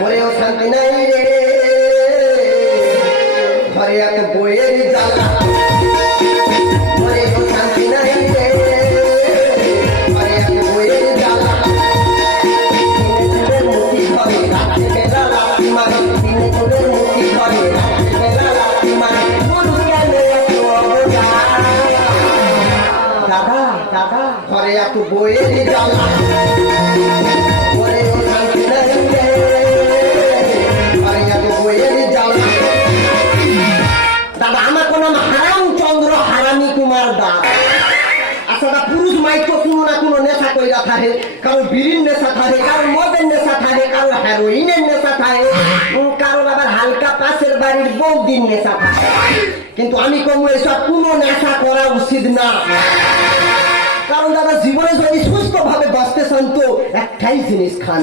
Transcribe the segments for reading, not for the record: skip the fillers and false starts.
মরেও শান্তি নাই রে, ঘরে এত বইয়ের জ্বালা। মরেও শান্তি নাই রে, ঘরে এত বইয়ের জ্বালা। দিনে মুখি ঘরে রাত্রে বেলা লাথি মারে, দিনে মুখি ঘরে রাত্রে বেলা লাথি মারে। বন্ধু গেল এত অবদান। দাদা দাদা ঘরে এত বইয়ের জ্বালা। মরেও শান্তি নাই রে, দাদা আমার কোন হারাম চন্দ্র হারামি কুমার দাস। আচ্ছা পুরুষ মাইক কোনো না কোনো নেশা কইরা থাকে, কারো বিড়ির নেশা থাকে, কারো মদের নেশা থাকে, কারো হেরোইনের নেশা থাকে, কারো আবার হালকা পাশের বাড়ির বৌদির নেশা থাকে। কিন্তু আমি কম এসব কোনো নেশা করা উচিত না। কারণ দাদা জীবনে যদি সুস্থ ভাবে বাঁচতে চান তো একটাই জিনিস খান,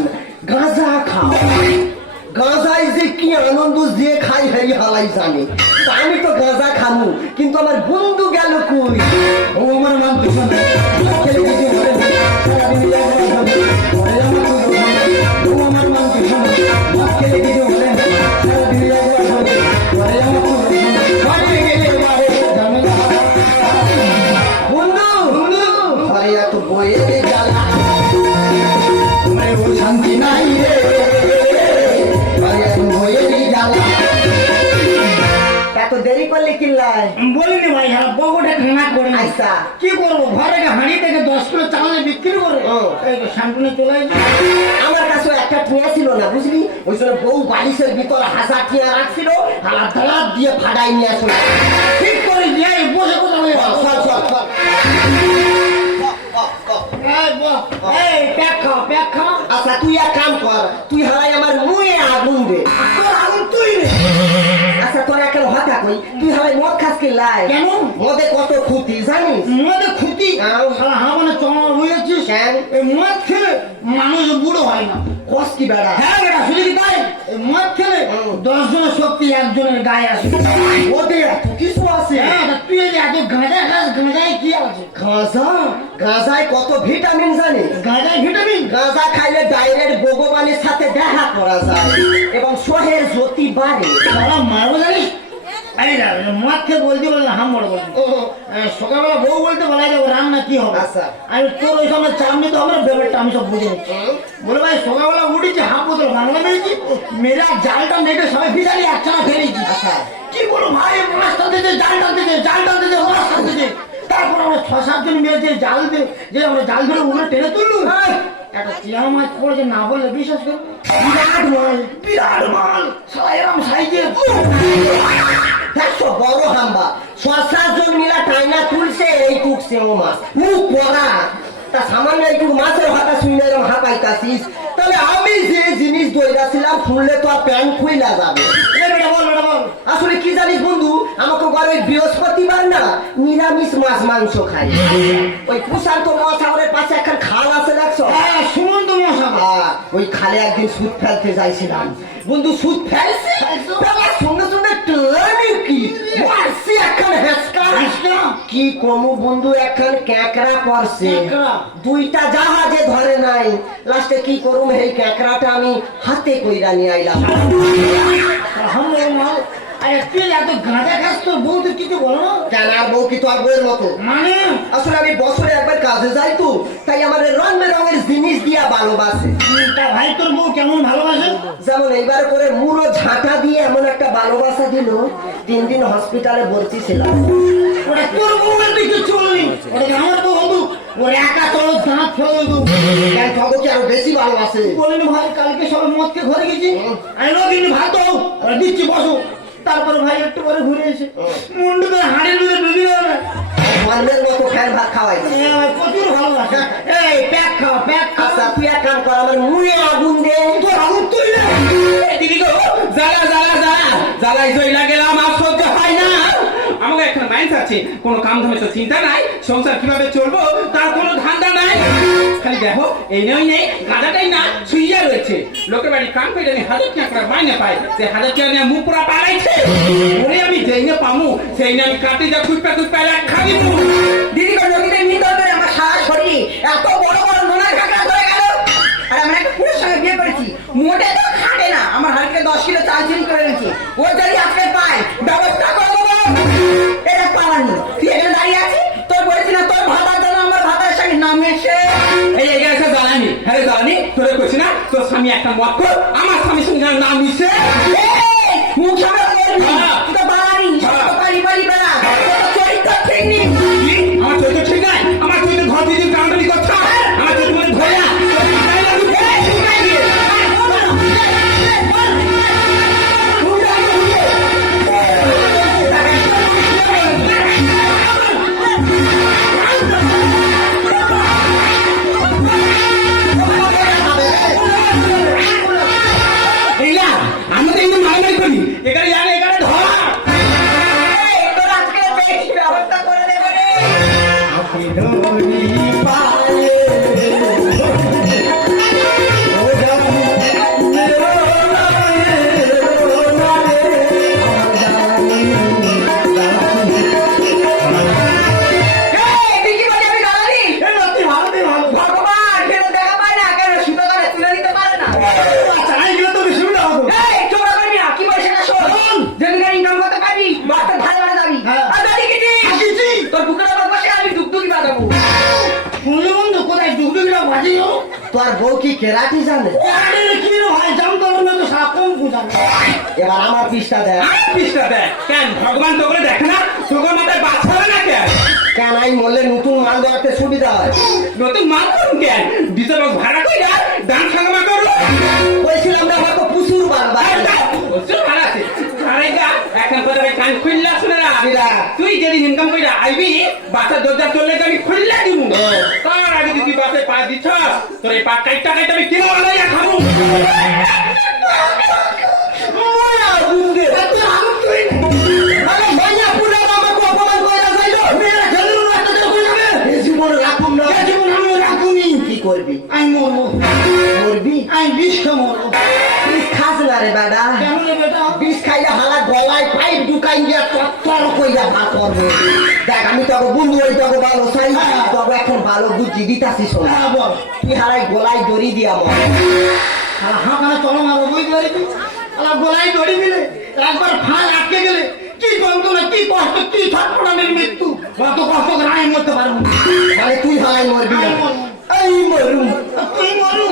গাঁজা খাও। গাঁজায় যে কি আনন্দ যে খাই হেই হালাই জানে। আমি তো গাঁজা খামু, কিন্তু আমার বন্ধু গেল কই? ও আমার নাম কৃষ্ণ। শান্তি নাই রে, এত দেরি করলে কিল্লাই বলিনি ভাই, হ্যাঁ বউটা খানা করে না। আচ্ছা কি করবো, ঘরে হাঁড়ি থেকে 10 কিলো চাল বিক্রি করে এই তো শান্তিনে চলে আসি। আমার কাছে একটা টিয়া ছিল না বুঝলি, ওই জন্য বউ বালিশের ভিতরে হাসা টিয়া রাখছিল, হালা ধালা দিয়ে ফাটাই নিয়ে আসলো। ঠিক করে দিয়ে বসে কোথাও আচ্ছা তুই এক কাম কর, তুই হারাই আমার মুয়ে আগুন দে। তুই আচ্ছা তোর একটা ভাতা কই, তুই হারাই মদ খাস কি লাই? কেন? মদে কত ক্ষতি জানিস? মদে ক্ষতি? মানে চমা হয়েছিস। এই মদ খেলে মানুষ বুড়ো হয় না। কস কি বেড়া? হ্যাঁ বেড়া, শুধু কি তাই? মদ খেলে 10 জনের শক্তি একজনের গায়ে আসে। ওদের এত কিছু আছে? হ্যাঁ, তুই এত গাঁজা খাস, গাঁজায় কি আছে? গাঁজা? গাঁজায় কত ভিটামিন জানিস? গাঁজায় ভিটামিন? গাঁজা খাইলে ডাইরেক্ট ভগবানের সাথে দেখা করা যায় এবং শোহের জ্যোতি বাড়ে। মারবো জানিস? মদ খেয়ে বলতে বললে হাম বড় বলবো। সকালবেলা বউ বলতে বলা যাবে রান্না কি হবে। আচ্ছা আমি তোর ওই সময় চাপ নিতে হবে না, ব্যাপারটা আমি সব বুঝে নিচ্ছি। বলে ভাই সকালবেলা উঠেছি, হাফ বোতল বাংলা মেরেছি, মেরা জালটা মেটে সবাই ভিজালি একসাথে ফেলেছি। আচ্ছা কি বলো ভাই, মাছটা দিতে জালটা দিতে, জালটা দিতে মাছটা দিতে। তারপর আমরা 6-7 জন মিলে যে জাল দিয়ে যে আমরা জাল ধরে উড়ে টেনে তুললু, একটা চিয়া মাছ পড়েছে, না বললে বিশ্বাস করো বিরাট মাল, বিরাট মাল। সারা এরম সাইজের দেখছো বড় হাম্বা, 6-7 জন মিলা টাইনা তুলছে এই টুকছে ও মাছ মুখ পড়া। তা সামান্য একটু মাছের ভাতা শুনে এরকম হাঁপাইতাছিস, তাহলে আমি যে জিনিস দইরাছিলাম শুনলে তো আর প্যান্ট খুইলা যাবে। আসলে কি জানিস বন্ধু, আমাকে ঘরে বৃহস্পতিবার না নিরামিষ মাছ মাংস খাই। ওই প্রশান্ত মহাসাগরের পাশে একটা খাল আছে দেখছো? সুমন্ত মহাসাগর। ওই খালে একদিন সুদ ফেলতে যাইছিলাম বন্ধু, সুদ ফেলছি সঙ্গে সঙ্গে কি কমু বন্ধু, এখন ক্যাকড়া পড়ছে, 2টা জাহাজে ধরে নাই। লাস্টে কি করুম, এই ক্যাকড়াটা আমি হাতে কইরা নিয়ে আইলাম। বউ কি তো আর বউয়ের মতো? মানে আসলে আমি বছরে একবার কাজে যাই তো, তাই আমার রং বেরঙের জিনিস দিয়া ভালোবাসে। ভাই তোর বউ কেমন ভালোবাসে? যেমন এইবার করে মুড়ো ঝাঁটা দিয়ে এমন একটা ভালোবাসা দিল, 3 দিন হসপিটালে ভর্তি ছিলাম। ওটা তোর বউ না, তুই কিছু বলবি? ওটা আমার তো বন্ধু, ওর একা তোর দাঁত ফেলে দেবো। কি আরো বেশি ভালোবাসে? বলিনি ভাই, কালকে সবাই মদকে ঘরে গেছি, আমি কিন্তু ভাত দিচ্ছি বসো। তারপরে ভাই একটু পরে ঘুরে এসে মুন্ডু তো হাড়ের ভিতরে ঢুকে গেল না, মনের মতো ফ্যান ভাত খাওয়াই প্রচুর ভালোবাসে। এই প্যাক খাও, প্যাক খাও। তুই এক কাম কর, আমার মুড়ে আগুন দে। তোর আগুন তুই না দিদি গো, জ্বালা জ্বালা জ্বালা জ্বালাই জইলা গেলাম, আর সহ্য হয় না। আমাকে এখন মাইন্স আছে, কোনো কাম ধামে তো চিন্তা নাই, সংসার কিভাবে চলবো তার কোনো ধান্দা নাই। খালি দেখো এই নই নেই গাঁদাটাই না শুইয়া রয়েছে, লোকের বাড়ি কাম করে জানি 1000 টাকা করে মাইনে পায়, সে 1000 টাকা নিয়ে মুখ পুরা পালাইছে। ওরে আমি যেই না পামু সেই না আমি কাটি যা কুইপা কুইপা খাবি। দিদি নদীতে নিতে হবে, আমার সারা শরীর এত বড় বড় নোনা মোটে তো খাটে না, আমার হালকে 10 কিলো চাল চুরি করে এনেছে, ও যদি আজকে পায় ব্যবস্থা করে দেবো। এটা পারানি, তুই এখানে দাঁড়িয়ে আছিস, তোর বলেছি না তোর ভাতার জন্য আমার ভাতার সঙ্গে নাম এসে এই এখানে সব জ্বালানি, হ্যাঁ জ্বালানি, তোরে করছি না তোর স্বামী একটা মত কর, আমার স্বামীর সঙ্গে যেন নাম মিশে। মুখ সামনে বলবি, তুই তো বাড়ানি, তো পারি পারি বেড়া, তোর তো চরিত্র ঠিক নেই। কি? আমার চরিত্র ঠিক নাই? আমার চরিত্র ঘর দিয়ে কাউন্টারি করছ, আমার চরিত্র মনে ধরে না। এইলা, আমি তো কিন্তু মারামারি করি, এখানে জানে এখানে ধর। তোর আজকে বেশি ব্যবস্থা করে দেবে রে। এই, তুই কি বলি আমি দাঁড়ালি? তুই ভালো, তুই ভালো। ভগবান কেন দেখা পায় না, কেন সুতো করে তুলে নিতে পারে না? চাই গেলে তো বেশি সুবিধা হতো। এই, চোরা করবি না, কি বলিস সেটা শোন। যেদিন ইনকাম করতে পারবি, মাস্টার ধারে ধারে যাবি। হ্যাঁ। আর দাদি কি দিস? আসিছি। তোর বুকের উপর বসে আমি ডুগডুগি বাজাবো। শুনলে বন্ধু কোথায় ডুগডুগিটা বাজিও? তোর বউ কি কেরাটি জানে? আরে কি রে ভাই, জানতো না তো সারা কম বুঝাবে। এবার আমার পিসটা দেখ। আর পিসটা দেখ, কেন ভগবান তোকে দেখে না? তোকে মাথায় বাচ্চা হবে না কেন? কেন আমি বললে নতুন মাল দেওয়াতে সুবিধা হয়? নতুন মাল করুন কেন? বিশে বক্স ভাড়া করে যা, ডান সাঙ্গমা করলো। বলছিলাম না আমার তো প্রচুর মাল প্রচুর ভাড়া আছে। ভাড়াই যা, এখন কোথায় কান খুললা শুনে না। বিরা। তুই যেদিন ইনকাম করে আইবি, বাচ্চার দরজা চললে তো আমি খুললা দিব। তার আগে যদি বাসে পা দিছ, তোর এই পা কাইটা কাইটা আমি কিনে বানাইয়া খাবো। জীবনে রাখুন না। জীবন আমি রাখুনি। কি করবি? আমি মরবো, মরবি? আমি বিষ খেয়ে মরবো। বিষ খাস না রে বেটা। কেন রে বেটা? বিষ খাইলে হালা গলায় পাইপ ঢুকাই গিয়া তত্তর কইয়া ভাত করবে। দেখ আমি তোকে বন্ধু হই, তোকে ভালো চাই, তোকে এখন ভালো বুদ্ধি দিতাছি শোন। হ্যাঁ বল। তুই হারাই গলায় দড়ি দিয়া মর। আর হাঁকানা চলো মারো, বুঝতে পারি? আলা গলায় দড়ি দিলে, একবার ফাঁক আটকে গেলে কি যন্ত্রণা, কি কষ্ট, কি ছটফটানির মৃত্যু, অত কষ্ট করে আমি মরতে পারবো না। মানে তুই হারাই মরবি না। আমি মরবো। এই মরুম। তুই মরুন,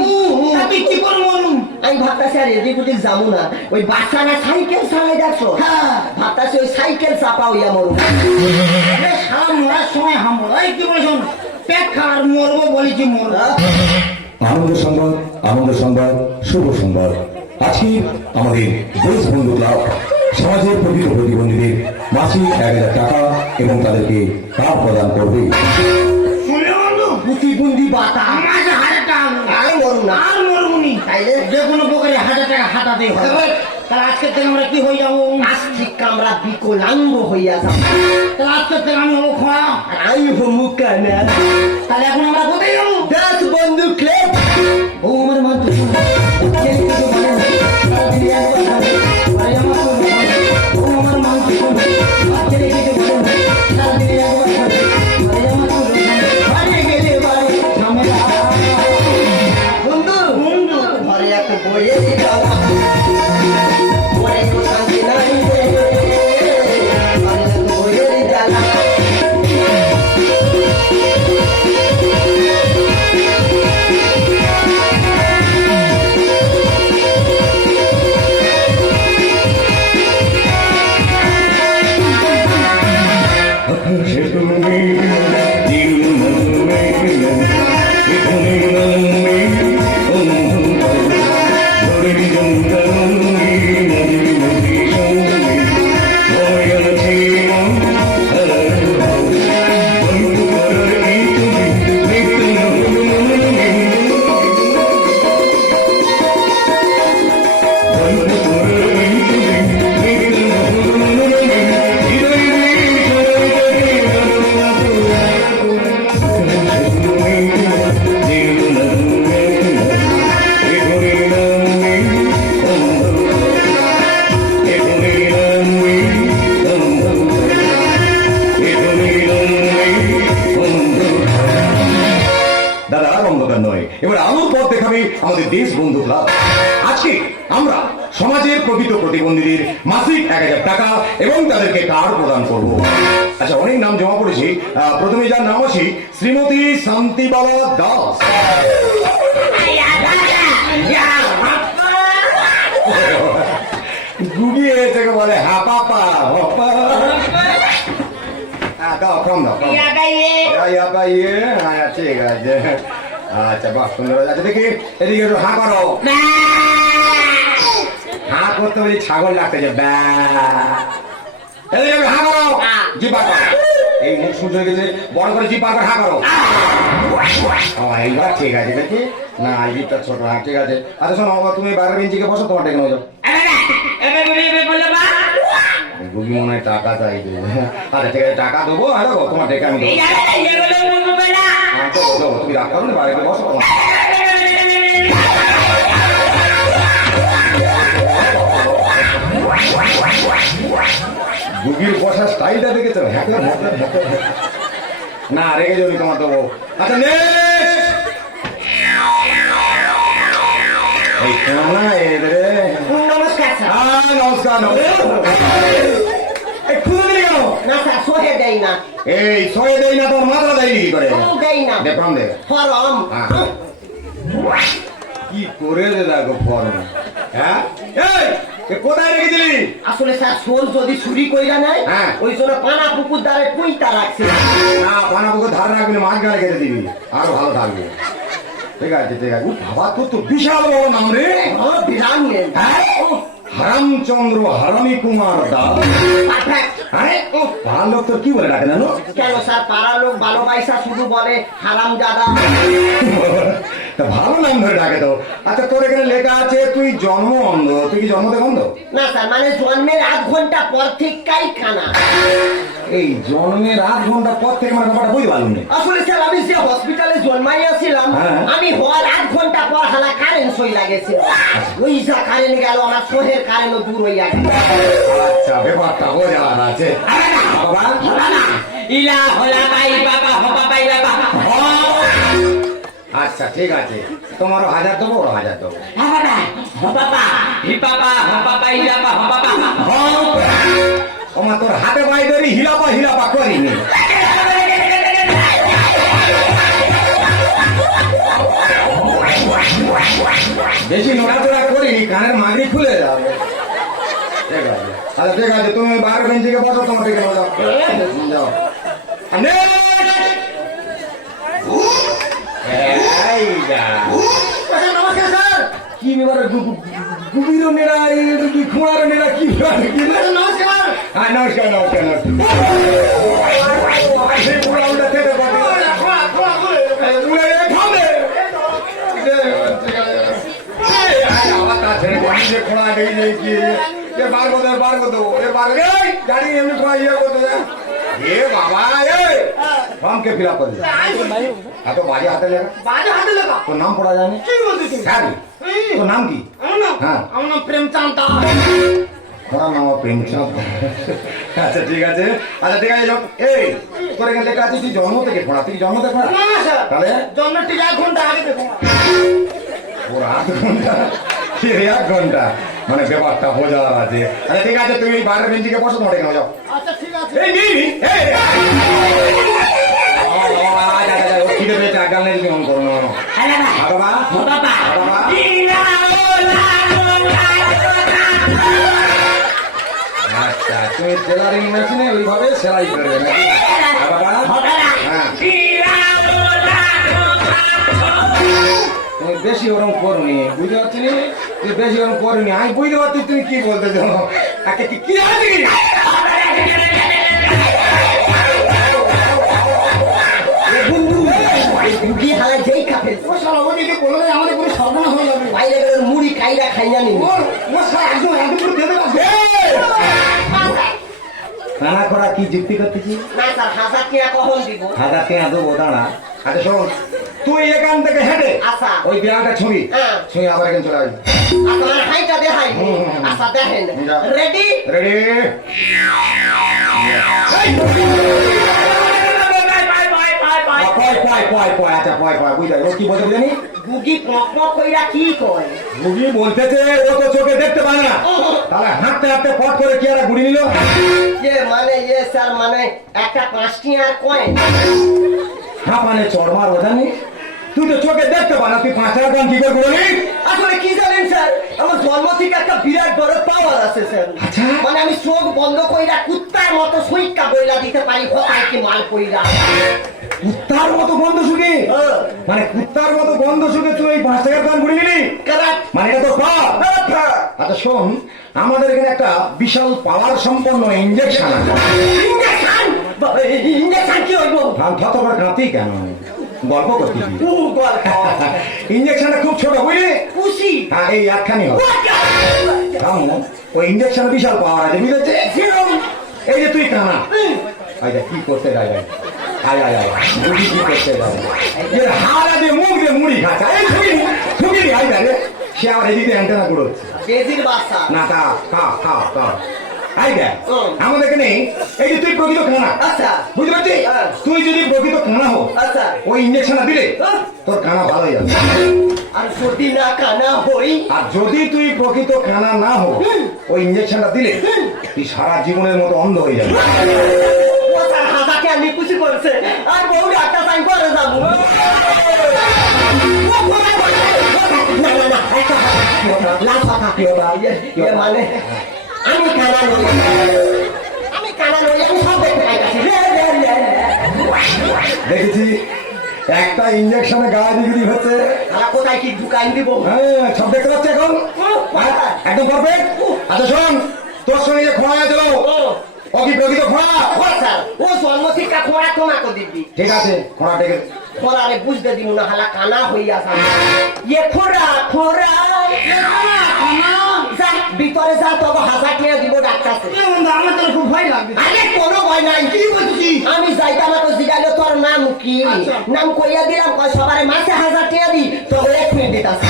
তুই কি করে মরুন? আমি ভাবতাছি আর এদিক ওদিক যাবো না। ওই বাচ্চারা সাইকেল চালাই দেখছো? হ্যাঁ। ভাবতাছি ওই সাইকেল চাপা হইয়া মরুম। এ সারা মরার সময় হামড়, এই কি বলছেন? পেট খাওয়ার মরবো বলেছি মরবো। আনন্দ সংবাদ, শুভ সংবাদ। আজকে আমাদের দেশবন্ধু ক্লাব সমাজের প্রকৃত প্রতিবন্ধীদের মাসিক 1,000 টাকা এবং তাদেরকে কাপ প্রদান করবে। শুনলে বন্ধু, প্রতিবন্ধী বাতা। আমার যে 1,000 টাকা আর মরুম না। আর মরবো নি। তাইলে যে কোনো প্রকারে 1,000 টাকা হাতাতে হবে। তাহলে আজকের থেকে আমরা কি হয়ে যাবো? আস্তিক আমরা বিকলাঙ্গ হইয়া যাব। তাহলে আজকের থেকে আমি হবো খোয়া। আর আমি হমু কানা। তাহলে এখন আমরা কোথায় যাবো? দেশ বন্ধু ক্লাব। ও আমার মা তো শোনো। বন্ধু বন্ধু, ঘরে এত বইয়ে জ্বালা, মনে তো শান্তি নাই রে। ঘরে এত বইয়ে জ্বালা। অন্ধকার নয়, এবার আলোর পথ দেখাবে আমাদের দেশ বন্ধু ক্লাব। আজকে আমরা সমাজের প্রকৃত প্রতিবন্ধীদের মাসিক 1000 টাকা এবং তাদেরকে কার্ড প্রদান করব। আচ্ছা, অনেক নাম জমা পড়েছে। প্রথমে যার নাম আছে শ্রীমতী শান্তিবালা দাস। গুগিয়ে এটাকে বলে হাপাপা হপা। দাও, কম দাও, কম। হ্যাঁ, ঠিক আছে। আচ্ছা, বাহ, সুন্দর। আচ্ছা, দেখি এদিকে একটু হাঁ করো। হাঁ করতে বলি ছাগল লাগতেছে। এদিকে একটু হাঁ করো। জিভ বার করো। এই মুখ সূর্য হয়ে গেছে, বড় করে জিভ বার করে হাঁ করো। এইবার ঠিক আছে, দেখি না এই জিভটা ছোট। হ্যাঁ, ঠিক আছে। আচ্ছা শোনো, তুমি বাইরের বেঞ্চিকে বসো, তোমার ডেকে নেওয়া যাও। গুগি মনে হয় টাকা চাইবে। আচ্ছা, ঠিক আছে, টাকা দেবো। আর তোমার ডেকে আমি দেবো। তুমি রাগ করো না, বাইরে বসো তোমার। গুগির বসার স্টাইলটা দেখেছো? না, রেগে যাবি, তোমার দেবো। আচ্ছা, নমস্কার স্যার। নমস্কার। খুলে দিলি কেন? না স্যার, সহে দেয় না। এই সয়ে দেয় না, তোর মাথা দেয় কি করে? দেয় না। দেখলাম দে ফরম। কি করে দে দেখো ফর্ম। হ্যাঁ, এই কোথায় রেখে দিলি? আসলে স্যার, সোল যদি চুরি কইরা নেয়, হ্যাঁ। ওই জন্য পানা পুকুর দ্বারে কুইতা রাখছে। না, পানা পুকুর ধার রাখবি না, মাছ গাড়ি কেটে দিবি, আরো ভালো থাকবে। ঠিক আছে, ঠিক আছে। বাবা, তোর তো বিশাল বড় নাম রে। বিরান নেন। হারামচন্দ্র হারামি কুমার দাস। হ্যাঁ, পাড়ার লোক তোর কি বলে ডাকে জানো? কেন স্যার, পাড়ার লোক ভালোবাসা শুধু বলে হারাম জাদা। তা ভালো নাম ধরে ডাকে তো। আচ্ছা, তোর এখানে লেখা আছে তুই জন্ম অন্ধ। তুই কি জন্ম থেকে অন্ধ? না স্যার, মানে জন্মের 8 ঘন্টা পর থেকেই কানা। এই জন্মের 8 ঘন্টা পর থেকে মানে ব্যাপারটা বুঝতে পারলাম না। আসলে স্যার, আমি যে হসপিটালে জন্মাইয়াছিলাম, হ্যাঁ। আমি হওয়ার 8 ঘন্টা পর হালা কারেন্ট সই লাগেছিল। ওই যা কারেন্ট গেল, আমার শোহের কারেন্টও দূর হইয়া গেল। আচ্ছা, ব্যাপারটা বোঝার আছে। বাবা, ইলা হলা পাই বাবা হবা পাই বাবা। আচ্ছা, ঠিক আছে, তোমারও 1000 দেবো, ওরও 1000 দেবো। বাবা হবা হি বাবা হবা পাই বাবা হবা বাবা। ওমা, তোর হাতে বাই ধরি হিলাপা করিনি। বেশি নড়াচড়া করিনি, কানের মাগি খুলে যাবে। ঠিক আছে। আচ্ছা, ঠিক আছে, তুমি বাইরের বেঞ্চিকে বসো, তোমার থেকে যাও। যাও। এই যা। নমস্কার স্যার। কি ব্যাপারে গুবিরও নেড়া, কি খোঁড়ারও নেড়া, কি ব্যাপারে? কি রে? নমস্কার। হ্যাঁ, নমস্কার। সেই পোলাওটা খেতে পারবে। উড়ে খাবে। আবার তা ছেড়ে আমি যে খোঁড়া দেখি কি বার করতে গাড়ি এমনি খোঁড়া ইয়ে করতে। এ বাবা, ফর্মকে ফিল আপ করে দে। এত বাজে হাতে লেখা। বাজে হাতে লেখা। তোর নাম পড়া জানি? কি বলতে তুমি? হ্যাঁ, তোর নাম কি? আমার নাম? হ্যাঁ। আমার নাম প্রেমচাঁদ দাস। তোমার নাম প্রেমচাঁদ। আচ্ছা, ঠিক আছে। আচ্ছা, ঠিক আছে। এই তোর এখানে লেখা আছে তুই জন্ম থেকে খোঁড়া। তুই জন্ম থেকে খোঁড়া? না স্যার, তাহলে জন্মের ঠিক 1 ঘন্টা আগে দেখো। ওর 8 ঘন্টা, 1 ঘন্টা, মানে ব্যাপারটা বোঝার আছে। আচ্ছা, ঠিক আছে, তুমি বাইরের বেঞ্চিকে বসো, তোমার এখানে যাও। আচ্ছা, ঠিক আছে। এই নি, এই খিদে পেয়েছে, আগাল নেই, তুমি অন করো না। বাবা, বাবা, আচ্ছা, তুমি টেলারিং মেশিনে ওইভাবে সেলাই করবে নাকি? বাবা, হ্যাঁ, তুমি বেশি ওরকম করনি, বুঝতে পারছি নি? তুমি বেশি ওরকম করনি, আমি বুঝতে পারছি তুমি কি বলতে চাও। কি আছে কি? রুগী হালা যেই খাবে, ও শালা, ওদিকে বলে দেয় আমাদের পুরো সর্বনাশ হয়ে যাবে। বাইরে গেলে মুড়ি কাইরা খাইয়া নিবি। ও শালা একদম পুরো দেবে না। কানা করা কি যুক্তি করতেছি? না স্যার, 1000 টাকা কখন দিব? 1000 টাকা দেবো, দাঁড়া। আচ্ছা, শোন, তুই এখান থেকে হেঁটে আচ্ছা। ওই বিয়ানটা ছবি হ্যাঁ। ছুঁয়ে আবার এখানে চলে আসবি। আপনার হাইটা দেখাই। আচ্ছা, দেখেন। যা। রেডি? রেডি? পয় আচ্ছা পয় বুঝতে ও কি বলতে জানি গুগি পক পক কইরা কি কয় রুগী বলতেছে ও তো চোখে দেখতে পারে না তাহলে হাঁটতে হাঁটতে পট করে কি আর গুড়ি নিল স্যার মানে একটা 5 টাকার কয়েন হাঁপানে চড় মারবো জানি তুই তো চোখে দেখতে পার না তুই 5 টাকার দাম কি করে বলি আসলে কি জানেন স্যার আমার জন্ম থেকে একটা বিরাট বড় পাওয়ার আছে স্যার আচ্ছা। মানে আমি চোখ বন্ধ কইরা কুত্তার মতো সুইক্কা বইলা দিতে পারি হতায় কি মাল কইরা কুত্তার মতো গন্ধ শুকে মানে কুত্তার মতো গন্ধ শুকে তুই এই 5 টাকার দাম গুড়ি নিলি কারেক্ট মানে এটা তো পাপ আচ্ছা শোন আমাদের এখানে একটা বিশাল পাওয়ার সম্পন্ন ইঞ্জেকশন আছে ইঞ্জেকশন ইঞ্জেকশন কি হইব ভাল ফত করে কাঁতি কেন গল্প করতে ও গল্প ইঞ্জেকশনটা খুব ছোট বুঝলি খুশি হ্যাঁ এই একখানি হবে রামু ওই ইঞ্জেকশন বিশাল পাওয়ার আছে বুঝেছে এই যে তুই কানা আচ্ছা কি করতে যাই বুঝি কি করতে যাই যে হাড় আছে মুখ দিয়ে মুড়ি খাচ্ছে এই ঠুকি আই রে সে আমার এদিকে অ্যান্টেনা করছে বেজির বাসা না তা খা আই দেখ আমাদের এখানে এই যে তুই প্রকৃত খানা আচ্ছা বুঝতে পারছিস হ্যাঁ। তুই যদি প্রকৃত খানা হোক আচ্ছা ওই ইঞ্জেকশনটা দিলে হ্যাঁ। তোর খানা ভালো হয়ে যাবে আর যদি না কানা হই আর যদি তুই প্রকৃত খানা না হোক ওই ইঞ্জেকশনটা দিলে তুই সারা জীবনের মতো অন্ধ হয়ে যাবে ও স্যার হাজাকে আমি খুশি করেছে আর বউরে একটা টাইম করে যাবো না একটা লাস্ট কথা মানে আমি কানা নই আমি সব দেখতে পাইছি দেখেছি একটা ইঞ্জেকশনে গায়ে ডিগ্রি হচ্ছে কোথায় কি ঢুকাই দিব হ্যাঁ সব দেখতে পাচ্ছি এখন হ্যাঁ, একদম পারফেক্ট আচ্ছা শোন তোর সঙ্গে যে খোঁড়া গেছিল ও কি প্রকৃত খোঁড়া ও স্যার ও জন্ম থেকে খোঁড়া তোমাকে দিবি ঠিক আছে খোঁড়া ডেকে খোঁড়ারে বুঝতে দিব না হালা কানা হইয়া ইয়ে খোঁড়া যা ভিতরে যা তবে 1000 টাকা দিব ডাক্তার আমার তো খুব ভয় লাগবে আরে কোনো ভয় নাই কি বলছিস আমি যাইতাম না তো জিগাইলে তোর নাম কি আচ্ছা। নাম কইয়া দিলাম কয় সবারে মাসে 1000 টাকা দি তবে 1 মিনিট দিতাছি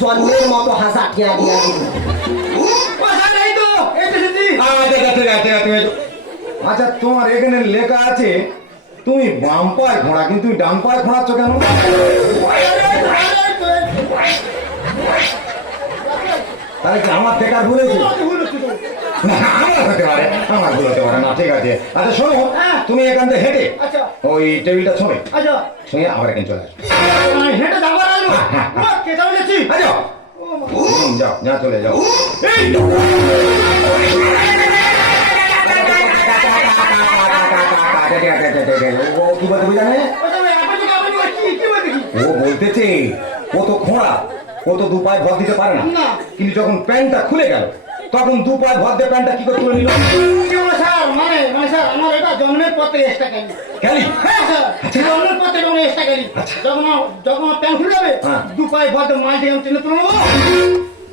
জন্মের মতো 1000 টাকা দিয়া দিব আচ্ছা তোমার এখানে লেখা আছে তুমি বাম পায়ে ঘোড়া কিন্তু তুমি ডান পায়ে ঘোড়াচ্ছ কেন তাহলে কি আমার দেখার ভুল হয়েছে না, আমার হতে পারে আমার ভুল হতে পারে না ঠিক আছে আচ্ছা শোনো তুমি এখান থেকে হেঁটে আচ্ছা ওই টেবিলটা ছবে আচ্ছা ছুঁয়ে আবার এখানে চলে আসবে হেঁটে যাবার আসবো কেটে গেছি আচ্ছা যাও যা চলে যাও এই ও কি বলতে বুঝানে ও বলতেছে ও তো খোঁড়া ও তো 2 পায়ে ভর দিতে পারে না না। কিন্তু যখন প্যান্টটা খুলে গেল তখন 2 পায়ে ভর দিয়ে প্যান্টটা কি করে তুলে নিল স্যার মানে স্যার আমার এটা জন্মের পর থেকে এক্সট্রা ক্যারি গেলি হ্যাঁ স্যার জন্মের পর থেকে আমরা এক্সট্রা ক্যারি যখন আমার প্যান্ট খুলে যাবে হ্যাঁ। 2 পায়ে ভর দিয়ে মাল দিয়ে আমি টেনে তুলে নেবো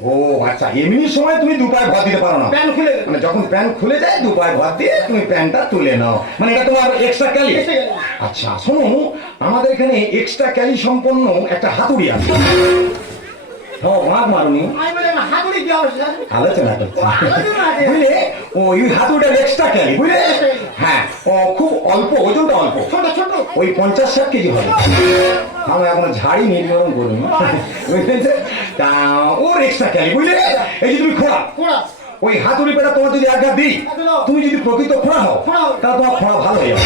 ও আচ্ছা এমনি সময় তুমি 2 পায়ে ভর দিতে পারো না প্যান্ট খুলে মানে যখন প্যান্ট খুলে যায় 2 পায়ে ভর দিয়ে তুমি প্যান্টটা তুলে নাও মানে এটা তোমার এক্সট্রা ক্যালি Extra ক্যালি। আচ্ছা শোনো আমাদের এখানে এক্সট্রা ক্যালি সম্পন্ন একটা হাতুড়ি আছে ও মার মারুনি আমি বলে হাতুড়ি কি অবস্থা আলোচনা করছি আলোচনা আছে। বুঝলে ওই হাতুড়িটার এক্সট্রা ক্যালি বুঝলে হ্যাঁ ও খুব অল্প ওজনটা অল্প ছোট ছোট ওই 50-60 কেজি হবে আমি এখনো ঝাড়ি নির্মাণ করিনি বুঝলেছে তা ওর এক্সট্রা ক্যালি বুঝলে এই যে তুমি খোঁড়া খোঁড়া ওই হাতুড়ি পেটা তোমার যদি আজ্ঞা দিই তুমি যদি প্রকৃত খোঁড়া হও খোঁড়া হও। তাহলে তোমার খোঁড়া ভালো হয়ে যাবে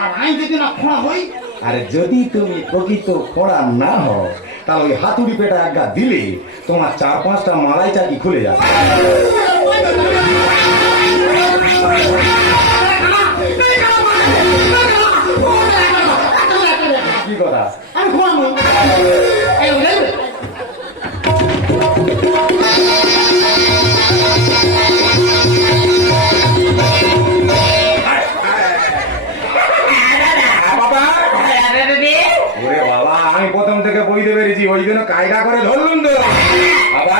আর আমি যদি না খোঁড়া হই আরে যদি তুমি প্রকৃত খোঁড়া না হও তাহলে ওই হাতুড়ি পেটা আজ্ঞা দিলে তোমার 4-5টা মালাই চাকি খুলে যাবে কি কথা আমি খোঁড়া নই এই বুঝলে বাবা ওরে বাবা আমি প্রথম থেকে বইতে পেরেছি ওই জন্য কায়দা করে ধরলুম তো বাবা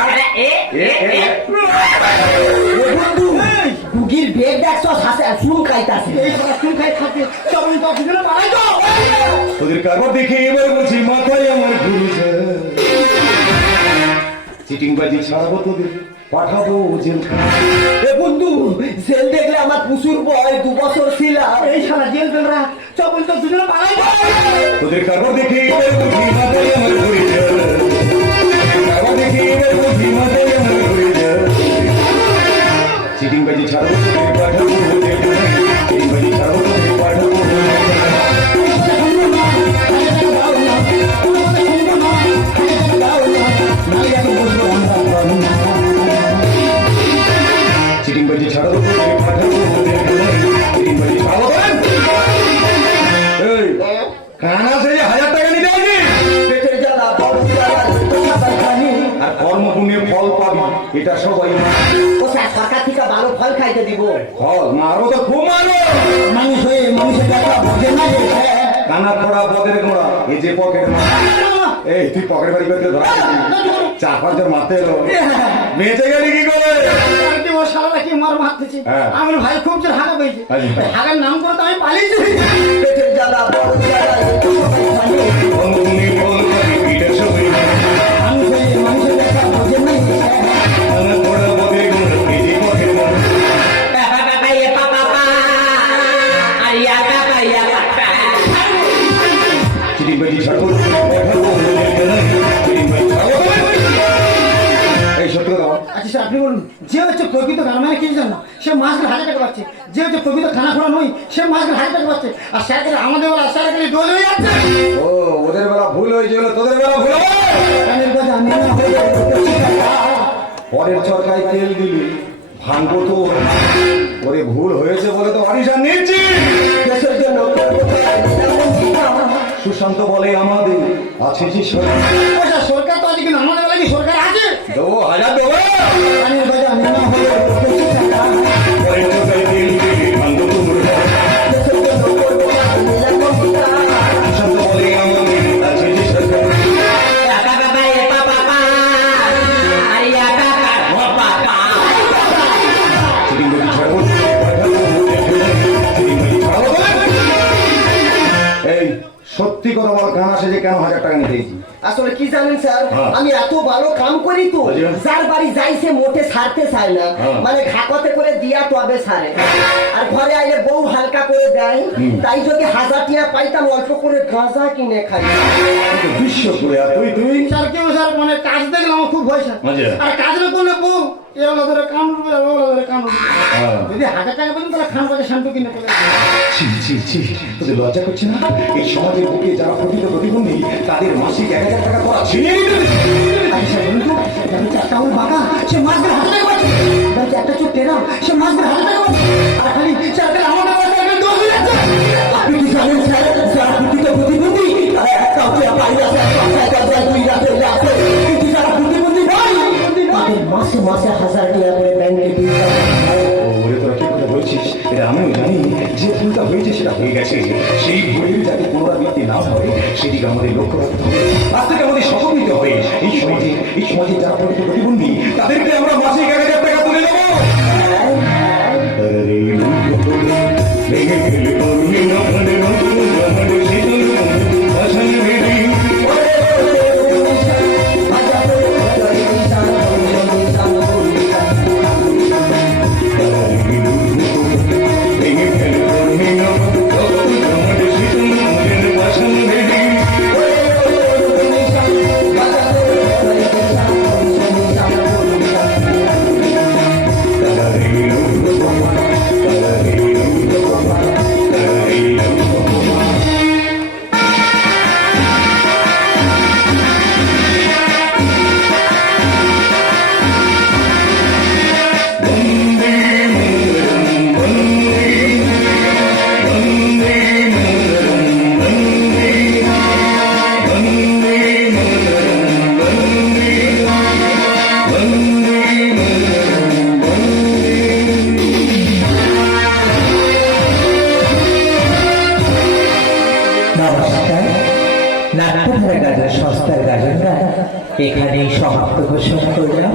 গুগির বেগ দেখছো হাসে চুন খাইতাছে এই বাথরুম খাই খাতে তখন তো অফিসে পালাই তো তোদের কাগজ দেখে এবার বলছি মাথায় আমার ঘুরছে চিটিং বাজি ছাড়াবো তোদের পাঠাবো জেলখানা। এ বন্ধু, জেল দেখলে আমার প্রচুর ভয়, 2 বছর ছিলাম। এই শালা জেল ফেলরা চপল তো দুজনে পালাই তোদের কারো দেখি এদের বুদ্ধি মাথায় আমার ঘুরে যায়, কারো দেখি এদের বুদ্ধি মাথায় আমার ঘুরে যায়। চিটিং বাজি ছাড়বো তোদের পাঠাবো জেলখানা, চিটিং বাজি ছাড়বো তোদের পাঠাবো চিটিং বাজি ছাড়বো তোদের পাঠাবো জেলখানা, চিটিং বাজি ছাড়বো। এই কানা সে 1000 টাকা নিতে আসি, পেটের জ্বালা, বড় জ্বালা, সাবান খানি। আর কর্মপুণ্যের ফল পাবি, এটা সবাই মানে। ও স্যার, সরকার থেকে ভালো ফল খাইতে দিব। ফল মারো তো খুব মারো। মানুষ হয়ে মানুষের কথা বোঝে না রে। কানা পড়া বদের গোড়া, এই যে পকেট মার। এই তুই পকেট বাড়ি করতে ধরা 4-5 জন মারতে এলো, বেঁচে গেলি কি করে? আর কি ও শালারা কি মার মারতেছে। হ্যাঁ। আমার ভাই খুব জোর হাগা পেয়েছে, আচ্ছা। হাগার নাম করে তো আমি পালিয়েছি। পেটের জ্বালা, বড় জ্বালা, সাবান খানি। কর্মপুণ্যের ফল পাবি, এটা সবাই মানে। মানুষ হয়ে মানুষের কথা বোঝে না রে। কানা পড়া বদের গোড়া, এই যে পকেট মার। চিটিং বাজি ছাড়বো পাঠাবো জেলখানা, চিটিং বাজি ছাড়বো। এই সত্যি কথা বল। আচ্ছা স্যার, আপনি বলুন, যে হচ্ছে প্রকৃত গান মানে কি জানো, সে মাসকে 1000 টাকা পাচ্ছে। যে হচ্ছে প্রকৃত খানা খোলা নয়, সে মাসকে 1000 টাকা পাচ্ছে। আর স্যার আমাদের বেলা স্যার দোষ হয়ে যাচ্ছে। ও ওদের বেলা ভুল হয়েছিল, তোদের বেলা ভুল হবে। গানের কথা আমি না হয়ে পরের চরকায় তেল দিলি ভাঙবো তো। ওরে ভুল হয়েছে বলে তো অডিশন নিচ্ছি। দেশের জন্য করবো তাই, এমন জীবন। সুশান্ত বলে আমাদের আছে যে সরকার। আচ্ছা, সরকার তো আজকে আমাদের বেলা কি সরকার আছে? দেবো 1000 দেবো। গানের কথা আমি না হয়ে পরের চরকায় তেল দিলি ভাঙবো তো। দেশের জন্য করবো তাই, এমন জীবন। সুশান্ত বলে আমাদের আছে যে সরকার। চিটিং বাজি ছাড়বো পাঠাবো জেলখানা, চিটিং বাজি ছাড়বো। এই সত্যি কথা বল, গান আসে যে কেন 1000 টাকা নিতে এসেছি? আসলে কি জানেন স্যার, হ্যাঁ। আমি এত ভালো কাম করি তো, আচ্ছা। যার বাড়ি যাইছে মোটে ছাড়তে চায় না, হ্যাঁ। মানে ঘাকতে করে দিয়া তবে ছাড়ে। আর ঘরে আইলে বউ হালকা করে দেয়, তাই যদি 1000 টাকা পাইতাম অল্প করে গাঁজা কিনে খাই। তুই তো বিশ্ব করে আর তুই স্যার কেউ স্যার মানে কাজ দেখলে আমার খুব ভয় স্যার। আচ্ছা। আর কাজ না করলে বউ এগুলো ধরে কান উঠবে, ওগুলো ধরে কান উঠবে। হ্যাঁ। যদি 1000 টাকা পেতেন তাহলে খান পাকে শ্যাম্পু কিনে চলে যেতেন। ছি ছি ছি, তোদের লজ্জা করছে না? এই সমাজের বুকে যারা প্রকৃত প্রতিবন্ধী তাদের মাসিক 1000 টাকা করা ছিনিয়ে নিতে। আচ্ছা স্যার বলুন তো, যাদের চারটা ওর বাঁকা, সে মাসকে 1000 টাকা পাচ্ছে। যাদের চারটা চোখ টেরা, সে মাসকে 1000 টাকা পাচ্ছে। আর খালি স্যার তাহলে আমাদের বাচ্চা একটা দোষ হয়ে যাচ্ছে। আপনি কি জানেন স্যার, যারা প্রকৃত প্রতিবন্ধী তারা একটাও টাকা পায় না স্যার, 2 রাতে রাতে। কিন্তু যারা প্রতিবন্ধী নয়, তাদের মাসে মাসে 1000 টাকা করে ব্যাংকে দিতে হয়। ওরে তোরা কি কথা বলছিস? এটা আমিও জানি, যে ভুলটা হয়েছে সেটা হয়ে গেছে। সেই ভুলের যাতে পুনরাবৃত্তি না হয় সেদিকে আমাদের লক্ষ্য রাখতে হবে। আজ থেকে আমাদের শপথ নিতে হবে, এই সমাজে যারা প্রকৃত প্রতিবন্ধী তাদেরকে আমরা মাসিক 1000 টাকা তুলে দেবো। নমস্কার, নাট্যধারা গাজন সংস্থার গাজনরা এখানেই সমাপ্ত ঘোষণা করলাম।